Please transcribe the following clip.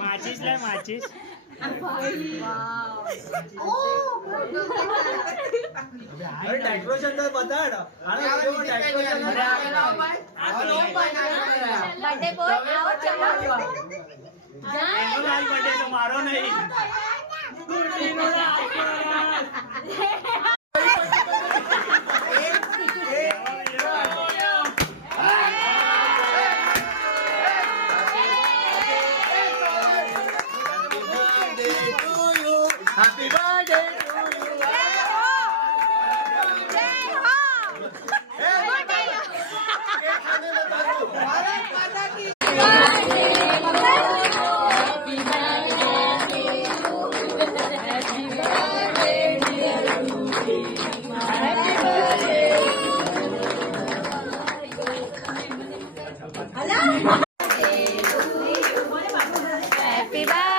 માચીસ લે માચીસ अरे डेकोरेशन तो बता ना अरे डेकोरेशन बर्थडे बॉय आओ चलो आज बर्थडे तो मारो नहीं हैप्पी बर्थडे Happy birthday.